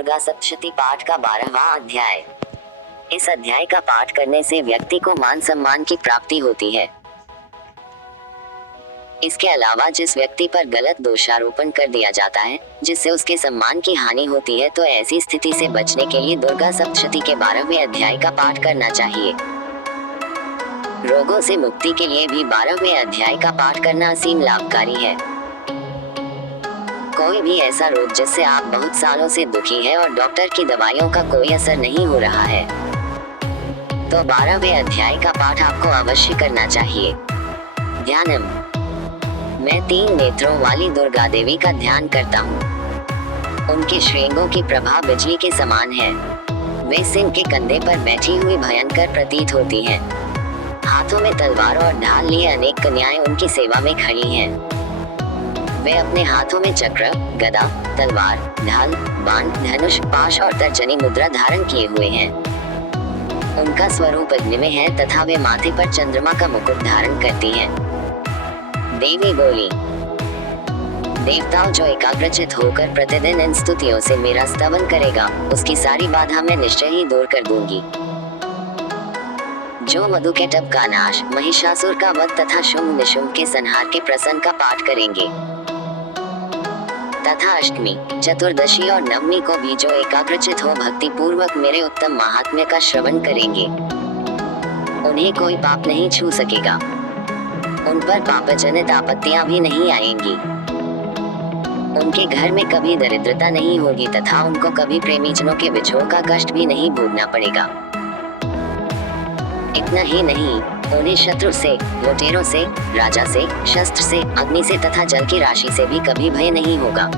दुर्गा सप्तशती पाठ का 12वां अध्याय। इस अध्याय का पाठ करने से व्यक्ति को मान सम्मान की प्राप्ति होती है। इसके अलावा जिस व्यक्ति पर गलत दोषारोपण कर दिया जाता है, जिससे उसके सम्मान की हानि होती है, तो ऐसी स्थिति से बचने के लिए दुर्गा सप्तशती के 12वें अध्याय का पाठ करना चाहिए। रोगों से मुक्ति के लिए भी 12वें अध्याय का पाठ करना असीम लाभकारी है। कोई भी ऐसा रोग जिससे आप बहुत सालों से दुखी है और डॉक्टर की दवाइयों का कोई असर नहीं हो रहा है, तो 12वें अध्याय का पाठ आपको अवश्य करना चाहिए। ध्यानम। मैं 3 नेत्रों वाली दुर्गा देवी का ध्यान करता हूँ। उनके श्रृंगों की प्रभा बिजली के समान है। वे सिंह के कंधे पर बैठी हुई भयंकर प्रतीत होती हैं। हाथों में तलवार और ढाल लिए अनेक कन्याएं उनकी सेवा में खड़ी हैं। वे अपने हाथों में चक्र, गदा, तलवार, ढाल, बाण, धनुष, पाश और तर्जनी मुद्रा धारण किए हुए हैं। उनका स्वरूप अग्नि में है तथा वे माथे पर चंद्रमा का मुकुट धारण करती हैं। देवी बोली, देवताओं जो एकाग्रचित होकर प्रतिदिन इन स्तुतियों से मेरा स्तवन करेगा, उसकी सारी बाधा मैं निश्चय ही दूर कर दूंगी। जो मधुकैटभ का नाश, महिषासुर का वध तथा शुंभ निशुंभ के संहार के प्रसंग का पाठ करेंगे, तथा अष्टमी, चतुर्दशी और नवमी को भी जो एकाग्रचित हो भक्ति पूर्वक मेरे उत्तम महात्म्य का श्रवण करेंगे, उन्हें कोई पाप नहीं छू सकेगा। उन पर पापजनित आपत्तियां भी नहीं आएंगी। उनके घर में कभी दरिद्रता नहीं होगी तथा उनको कभी प्रेमीजनों के विछोह का कष्ट भी नहीं भोगना पड़ेगा। इतना ही नहीं, उन्हें शत्रु से, लुटेरों से, राजा से, शस्त्र से, अग्नि से तथा जल की राशि से भी कभी भय नहीं होगा।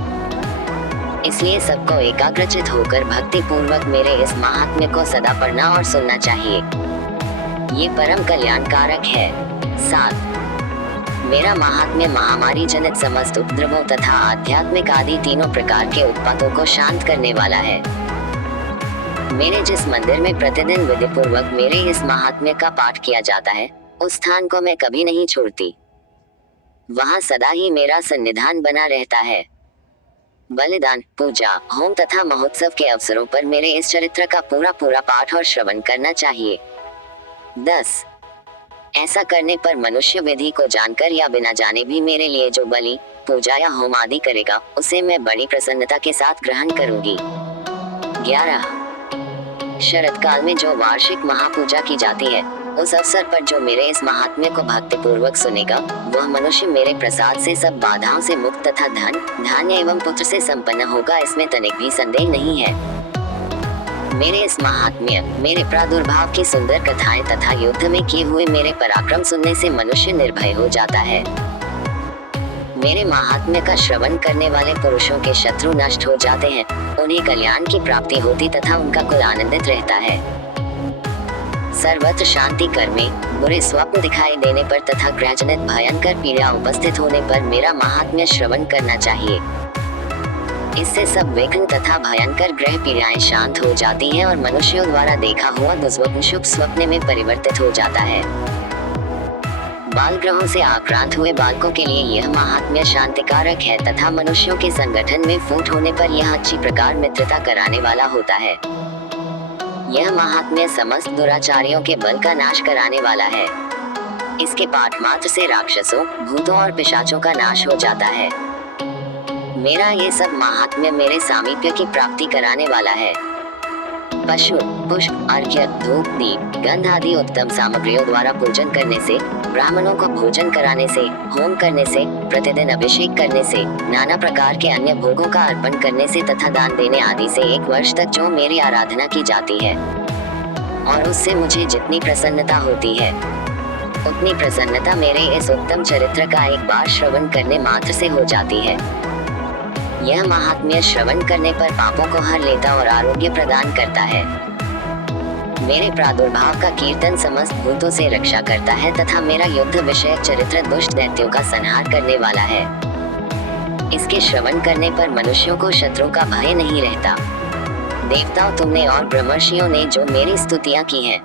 इसलिए सबको एकाग्रचित होकर भक्ति पूर्वक मेरे इस महात्म्य को सदा पढ़ना और सुनना चाहिए। ये परम कल्याणकारक है। 7। मेरा महात्म्य महामारी जनित समस्त उपद्रवों तथा आध्यात्मिक आदि तीनों प्रकार के उत्पातों को शांत करने वाला है। मेरे जिस मंदिर में प्रतिदिन विधि पूर्वक मेरे इस महात्म्य का पाठ किया जाता है, उस स्थान को मैं कभी नहीं छोड़ती। वहां सदा ही मेरा सन्निधान बना रहता है। बलिदान, पूजा, होम तथा महोत्सव के अवसरों पर मेरे इस चरित्र का पूरा पाठ और श्रवण करना चाहिए। 10। ऐसा करने पर मनुष्य विधि को जानकर या बिना जाने भी मेरे लिए जो बलि, पूजा या होम आदि करेगा, उसे मैं बड़ी प्रसन्नता के साथ ग्रहण करूंगी। 11। शरद काल में जो वार्षिक महापूजा की जाती है, उस अवसर पर जो मेरे इस महात्म्य को भक्ति पूर्वक सुनेगा, वह मनुष्य मेरे प्रसाद से सब बाधाओं से मुक्त तथा धन, धान्य एवं पुत्र से संपन्न होगा, इसमें तनिक भी संदेह नहीं है। मेरे इस महात्म्य, मेरे प्रादुर्भाव की सुंदर कथाएं तथा युद्ध में किए हुए मेरे पराक्रम सुनने से मनुष्य निर्भय हो जाता है। मेरे महात्म्य का श्रवण करने वाले पुरुषों के शत्रु नष्ट हो जाते हैं, उन्हें कल्याण की प्राप्ति होती तथा उनका कुल आनंदित रहता है। सर्वत्र शांति कर में, बुरे स्वप्न दिखाई देने पर तथा ग्रहजनित भयंकर पीड़ा उपस्थित होने पर मेरा महात्म्य श्रवण करना चाहिए। इससे सब विघ्न तथा भयंकर ग्रह पीड़ाएं शांत हो जाती हैं और मनुष्यों द्वारा देखा हुआ दुस्वप्न शुभ स्वप्न में परिवर्तित हो जाता है। बाल ग्रहों से आक्रांत हुए बालकों के लिए यह महात्म्य शांतिकारक है तथा मनुष्यों के संगठन में फूट होने पर यह अच्छी प्रकार मित्रता कराने वाला होता है। यह महात्म्य समस्त दुराचारियों के बल का नाश कराने वाला है। इसके पाठ मात्र से राक्षसों, भूतों और पिशाचों का नाश हो जाता है। मेरा ये सब महात्म्य मेरे सामीप्य की प्राप्ति कराने वाला है। पशु, पुष्प, अर्घ्य, धूप, दीप, गंध आदि उत्तम सामग्रियों द्वारा पूजन करने से, ब्राह्मणों को भोजन कराने से, होम करने से, प्रतिदिन अभिषेक करने से, नाना प्रकार के अन्य भोगों का अर्पण करने से तथा दान देने आदि से 1 वर्ष तक जो मेरी आराधना की जाती है, और उससे मुझे जितनी प्रसन्नता होती है, उतनी प्रसन्नता मेरे इस उत्तम चरित्र का एक बार श्रवण करने मात्र से हो जाती है। यह महात्म्य श्रवण करने पर पापों को हर लेता और आरोग्य प्रदान करता है। मेरे प्रादुर्भाव का कीर्तन समस्त भूतों से रक्षा करता है तथा मेरा युद्ध विषयक चरित्र दुष्ट दैत्यों का संहार करने वाला है। इसके श्रवण करने पर मनुष्यों को शत्रु का भय नहीं रहता। देवताओं तुमने और ब्रह्मर्षियों ने जो मेरी स्तुतियां की हैं,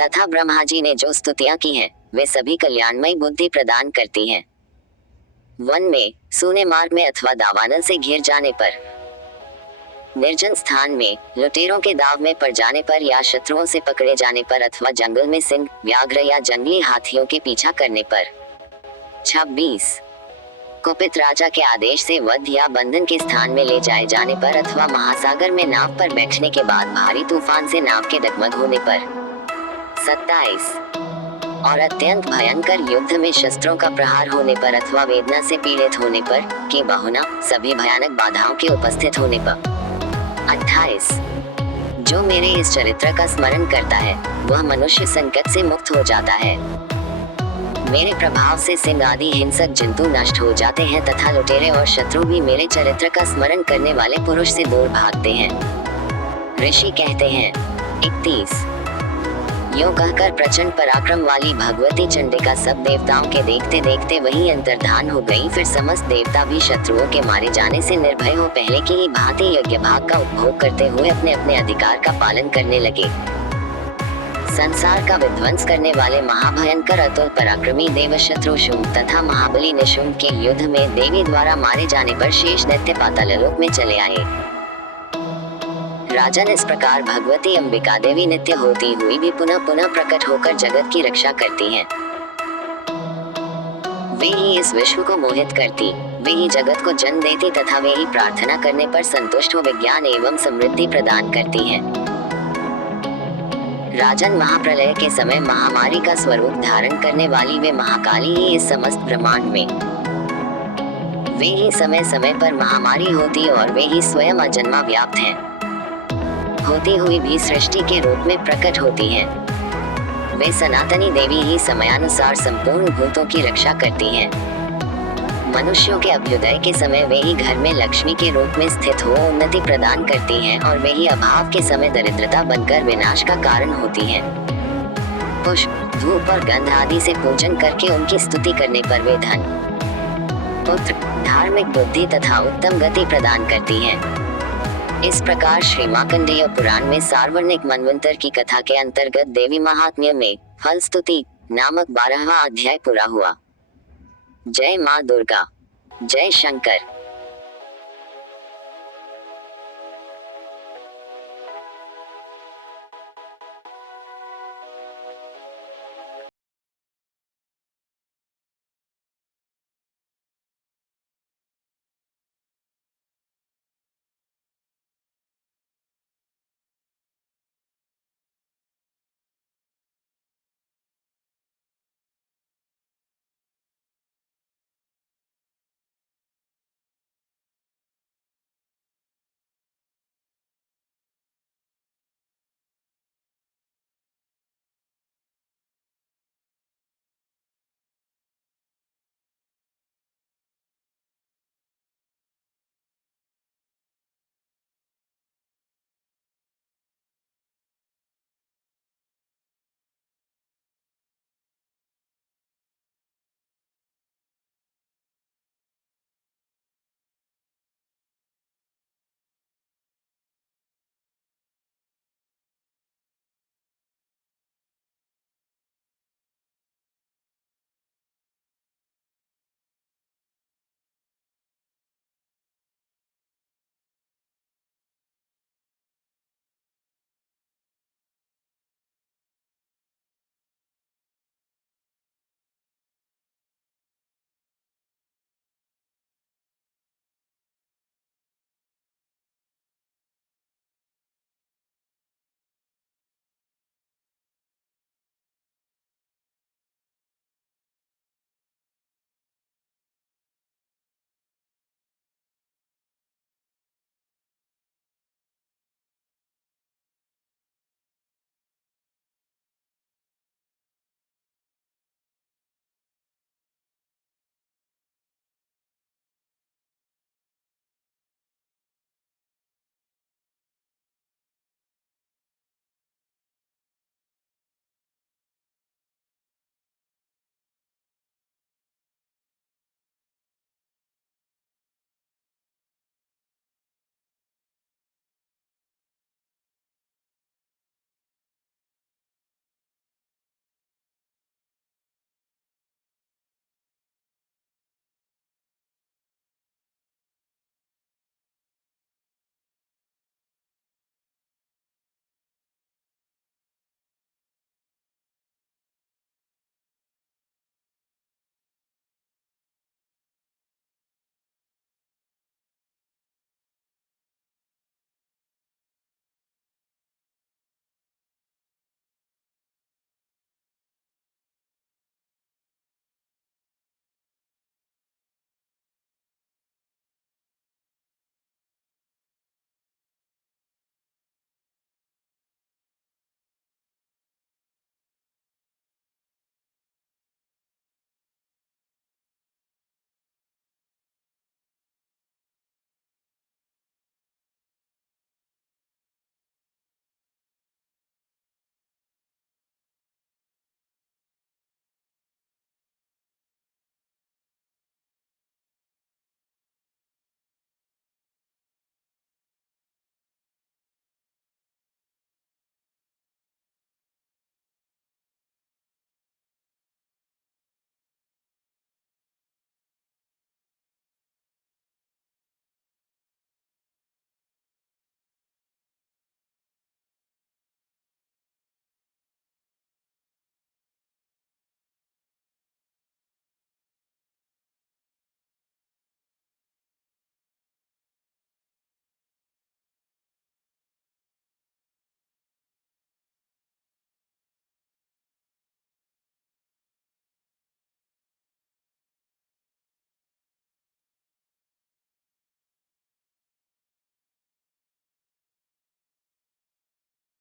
तथा ब्रह्मा जी ने जो स्तुतियां की हैं, वे सभी कल्याणमयी बुद्धि प्रदान करती हैं। वन में, सूने मार्ग में अथवा दावानल से घिर जाने पर निर्जन स्थान में लुटेरों के दाव में पड़ जाने पर या शत्रुओं से पकड़े जाने पर अथवा जंगल में सिंह, व्याघ्र या जंगली हाथियों के पीछा करने पर। 26 कुपित राजा के आदेश से वध या बंधन के स्थान में ले जाए जाने पर अथवा महासागर में नाव पर बैठने के बाद भारी तूफान से नाव के डगमग होने पर। 27 और अत्यंत भयंकर युद्ध में शस्त्रों का प्रहार होने पर अथवा वेदना से पीड़ित होने पर के बहुना सभी भयानक बाधाओं के उपस्थित होने पर। 28 जो मेरे इस चरित्र का स्मरण करता है वह मनुष्य संकट से मुक्त हो जाता है। मेरे प्रभाव से सिंह आदि हिंसक जंतु नष्ट हो जाते हैं तथा लुटेरे और शत्रु भी मेरे चरित्र का स्मरण करने वाले पुरुष से दूर भागते हैं। ऋषि कहते हैं। 31 यूं कहकर प्रचंड पराक्रम वाली भगवती चंडिका सब देवताओं के देखते देखते वही अंतर्धान हो गई। फिर समस्त देवता भी शत्रुओं के मारे जाने से निर्भय हो पहले की ही भांति यज्ञ भाग का उपभोग करते हुए अपने अपने अधिकार का पालन करने लगे। संसार का विध्वंस करने वाले महाभयंकर अतुल पराक्रमी देव शत्रु शुंभ तथा महाबली निशुंभ के युद्ध में देवी द्वारा मारे जाने पर शेष दैत्य पाताललोक में चले आए। राजन, इस प्रकार भगवती अंबिका देवी नित्य होती हुई भी पुनः पुनः प्रकट होकर जगत की रक्षा करती हैं। वे ही इस विश्व को मोहित करती, वे ही जगत को जन्म देती तथा वे ही प्रार्थना करने पर संतुष्ट हो विज्ञान एवं समृद्धि प्रदान करती हैं। राजन, महाप्रलय के समय महामारी का स्वरूप धारण करने वाली वे महाकाली ही इस समस्त ब्रह्मांड में, वे ही समय समय पर महामारी होती और वे ही स्वयं अजन्मा व्याप्त हैं, होती हुई भी सृष्टि के रूप में प्रकट होती हैं। वे सनातनी देवी ही समयानुसार संपूर्ण भूतों की रक्षा करती हैं। मनुष्यों के अभ्युदय के समय वे ही घर में लक्ष्मी के रूप में स्थित हो उन्नति प्रदान करती हैं और वे ही अभाव के समय दरिद्रता बनकर विनाश का कारण होती हैं। पुष्प, धूप और गंध आदि से पूजन करके उनकी स्तुति करने पर वे धन, पुत्र, धार्मिक बुद्धि तथा उत्तम गति प्रदान करती हैं। इस प्रकार श्री मार्कंडेय पुराण में सार्वजनिक मनवंतर की कथा के अंतर्गत देवी महात्म्य में फल स्तुति नामक 12वां अध्याय पूरा हुआ। जय मां दुर्गा, जय शंकर।